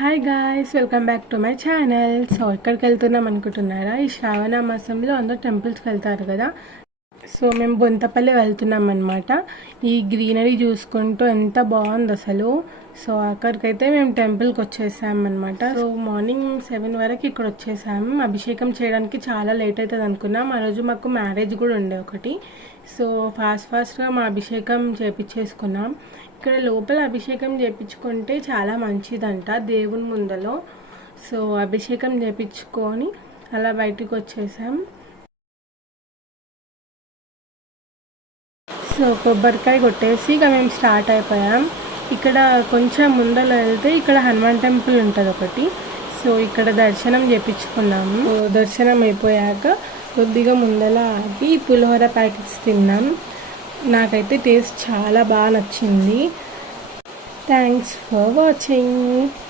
Hi guys, welcome back to my channel. So ఎక్కడికి వెళ్తున్నాం అనుకుంటున్నారా? ఈ శ్రావణ మాసంలో అందరూ టెంపుల్స్కి వెళ్తారు కదా. సో మేము బొంతపల్లి వెళ్తున్నాం అనమాట. ఈ గ్రీనరీ చూసుకుంటూ ఎంత బాగుంది అసలు. సో అక్కడికైతే మేము టెంపుల్కి వచ్చేసాం అనమాట. సో మార్నింగ్ 7 వరకు ఇక్కడ వచ్చేసాము. అభిషేకం చేయడానికి చాలా లేట్ అవుతుంది అనుకున్నాం. ఆ రోజు మాకు మ్యారేజ్ కూడా ఉండే ఒకటి. సో ఫాస్ట్గా మా అభిషేకం చేపించేసుకున్నాం. ఇక్కడ లోపల అభిషేకం చేయించుకుంటే చాలా మంచిదంట దేవుని ముందలో. సో అభిషేకం చేయించుకొని అలా బయటికి వచ్చేసాం. సో కొబ్బరికాయ కొట్టేసి ఇక మేము స్టార్ట్ అయిపోయాం. ఇక్కడ కొంచెం ముందర వెళ్తే ఇక్కడ హనుమాన్ టెంపుల్ ఉంటుంది ఒకటి. సో ఇక్కడ దర్శనం చేయించుకున్నాము. దర్శనం అయిపోయాక కొద్దిగా ముందర ఆగి పులిహోర ప్యాకెట్స్ తిన్నాం. నాకైతే టేస్ట్ చాలా బాగా నచ్చింది. Thanks for watching.